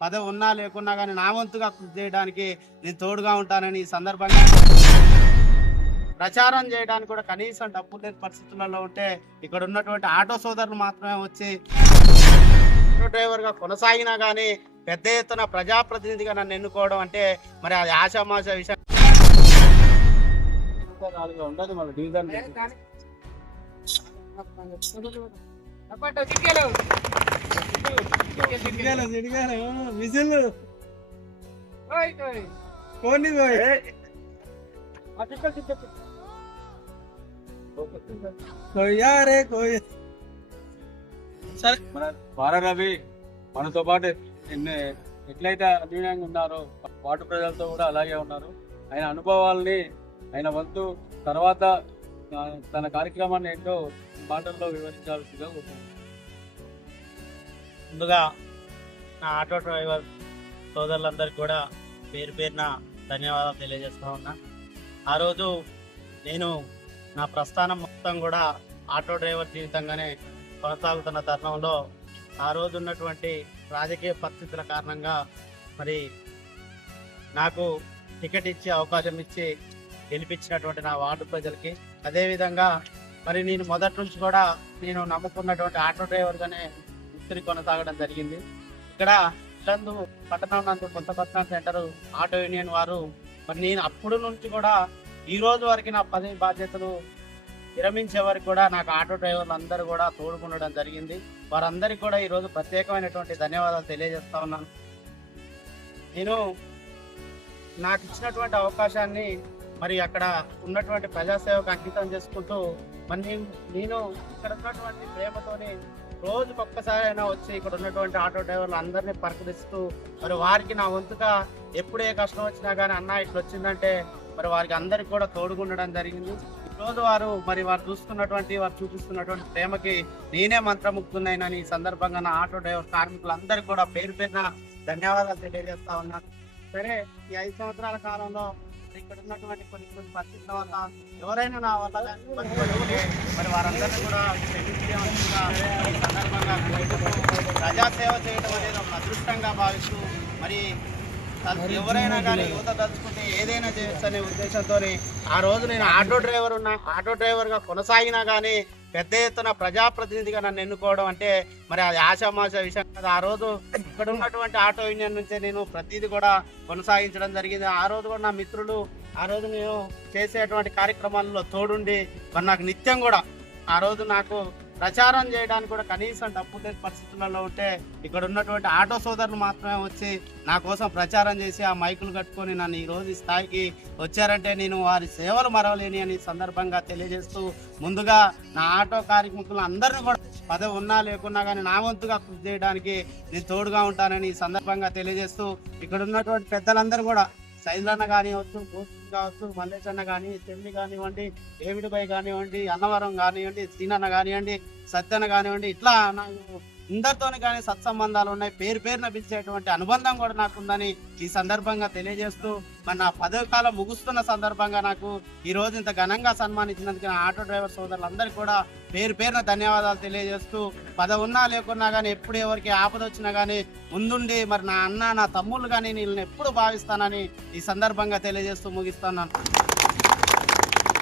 పదవి ఉన్నా లేకున్నా కానీ నా వంతుగా కృషి చేయడానికి నేను తోడుగా ఉంటానని ఈ సందర్భంగా ప్రచారం చేయడానికి కూడా కనీసం డబ్బు లేని పరిస్థితులలో ఉంటే ఇక్కడ ఉన్నటువంటి ఆటో సోదరులు మాత్రమే వచ్చి ఆటో డ్రైవర్గా కొనసాగినా కానీ పెద్ద ఎత్తున ప్రజాప్రతినిధిగా నన్ను ఎన్నుకోవడం అంటే మరి అది ఆశామాష విషయం ఉండదు మన డీజిల్ విజిల్. కోని కోయా రే కోయా సరే. వారరవి మనతో పాటు ఎన్ని ఎట్లయితే అన్యూన్యంగా ఉన్నారో వాటు ప్రజలతో కూడా అలాగే ఉన్నారు. ఆయన అనుభవాల్ని ఆయన వంతు తర్వాత తన కార్యక్రమాన్ని ఏంటో మాటల్లో వివరించాల్సిందిగా కోరుతున్నాను. ముందుగా నా ఆటో డ్రైవర్ సోదరులందరికీ కూడా పేరు పేరున ధన్యవాదాలు తెలియజేస్తూ ఉన్నా. ఆ రోజు నేను నా ప్రస్థానం మొత్తం కూడా ఆటో డ్రైవర్ జీవితంగానే కొనసాగుతున్న తరుణంలో ఆ రోజు ఉన్నటువంటి రాజకీయ పరిస్థితుల కారణంగా మరి నాకు టికెట్ ఇచ్చి అవకాశం ఇచ్చి గెలిపించినటువంటి నా వార్డు ప్రజలకి. అదేవిధంగా మరి నేను మొదటి నుంచి కూడా నేను నమ్ముకున్నటువంటి ఆటో డ్రైవర్గానే తిరిగి కొనసాగడం జరిగింది. ఇక్కడ ఇల్లందు పట్టణం నందు కొత్త పట్టణం సెంటర్ ఆటో యూనియన్ వారు మరి నేను అప్పుడు నుంచి కూడా ఈ రోజు వరకు నా పదవి బాధ్యతలు విరమించే వరకు కూడా నాకు ఆటో డ్రైవర్లు అందరూ కూడా తోడుకుండడం జరిగింది. వారందరికీ కూడా ఈరోజు ప్రత్యేకమైనటువంటి ధన్యవాదాలు తెలియజేస్తా ఉన్నాను. నేను నాకు ఇచ్చినటువంటి అవకాశాన్ని మరి అక్కడ ఉన్నటువంటి ప్రజాసేవకు అంకితం చేసుకుంటూ మరి నేను నేను ఇక్కడ ఉన్నటువంటి ప్రేమతోని రోజు ఒక్కసారి అయినా వచ్చి ఇక్కడ ఉన్నటువంటి ఆటో డ్రైవర్లు అందరినీ పరికరిస్తూ మరి వారికి నా వంతుగా ఎప్పుడే కష్టం వచ్చినా కానీ అన్న ఇట్లా వచ్చిందంటే మరి వారికి అందరికి కూడా తోడుగుండడం జరిగింది. ఈరోజు వారు మరి వారు చూస్తున్నటువంటి వారు చూపిస్తున్నటువంటి ప్రేమకి నేనే మంత్రముగ్ధున్నానని ఈ సందర్భంగా నా ఆటో డ్రైవర్ కార్మికులందరికీ కూడా పేరు పేరున ధన్యవాదాలు తెలియజేస్తా ఉన్నాను. సరే ఈ ఐదు సంవత్సరాల కాలంలో ఇక్కడ ఉన్నటువంటి కొన్ని కొన్ని పరిస్థితుల వల్ల ఎవరైనా నా వల్ల మరి వారందరినీ కూడా సందర్భంగా ప్రజాసేవ చేయడం అనేది ఒక అదృష్టంగా భావిస్తూ మరి ఎవరైనా కానీ యువత తలుచుకుంటే ఏదైనా చేయొచ్చు అనే ఉద్దేశంతో ఆ రోజు నేను ఆటో డ్రైవర్ ఉన్నా ఆటో డ్రైవర్గా కొనసాగినా కానీ పెద్ద ఎత్తున ప్రజాప్రతినిధిగా నన్ను ఎన్నుకోవడం అంటే మరి అది ఆశామాష విషయం కాదు. ఆ రోజు ఇక్కడ ఉన్నటువంటి ఆటో యూనియన్ నుంచే నేను ప్రతిదీ కూడా కొనసాగించడం జరిగింది. ఆ రోజు కూడా నా మిత్రులు ఆ రోజు నేను చేసేటువంటి కార్యక్రమాల్లో తోడుండి మరి నాకు నిత్యం కూడా ఆ రోజు నాకు ప్రచారం చేయడానికి కూడా కనీసం డబ్బు లేని పరిస్థితులలో ఉంటే ఇక్కడ ఉన్నటువంటి ఆటో సోదరులు మాత్రమే వచ్చి నా కోసం ప్రచారం చేసి ఆ మైకులు కట్టుకొని నన్ను ఈ రోజు ఈ స్థాయికి వచ్చారంటే నేను వారి సేవలు మరవలేని అని సందర్భంగా తెలియజేస్తూ ముందుగా నా ఆటో కార్మికులు అందరినీ కూడా పదవి ఉన్నా లేకున్నా కానీ నా వంతుగా కృషి చేయడానికి నేను తోడుగా ఉంటానని ఈ సందర్భంగా తెలియజేస్తూ ఇక్కడ ఉన్నటువంటి పెద్దలందరూ కూడా సైజులన్న కానివ్వచ్చు గోస్తు కావచ్చు మల్లేష్ అన్న కానీ చెమ్మి కానివ్వండి డేవిడ్బాయ్ కానివ్వండి అన్నవరం కానివ్వండి సీనన్న కానివ్వండి సత్యన్న కానివ్వండి ఇట్లా నాకు అందరితోని కానీ సత్సంబంధాలు ఉన్నాయి. పేరు పేరున పిలిచేటువంటి అనుబంధం కూడా నాకు ఉందని ఈ సందర్భంగా తెలియజేస్తూ మరి నా పదవి కాలం ముగుస్తున్న సందర్భంగా నాకు ఈ రోజు ఇంత ఘనంగా సన్మానించినందుకు నా ఆటో డ్రైవర్ సోదరులందరికీ కూడా పేరు పేరున ధన్యవాదాలు తెలియజేస్తూ పదవి ఉన్నా లేకున్నా కానీ ఎప్పుడు ఎవరికి ఆపద వచ్చినా కానీ ముందుండి మరి నా అన్న నా తమ్ముళ్ళు కానీ నేను ఎప్పుడు భావిస్తానని ఈ సందర్భంగా తెలియజేస్తూ ముగిస్తున్నాను.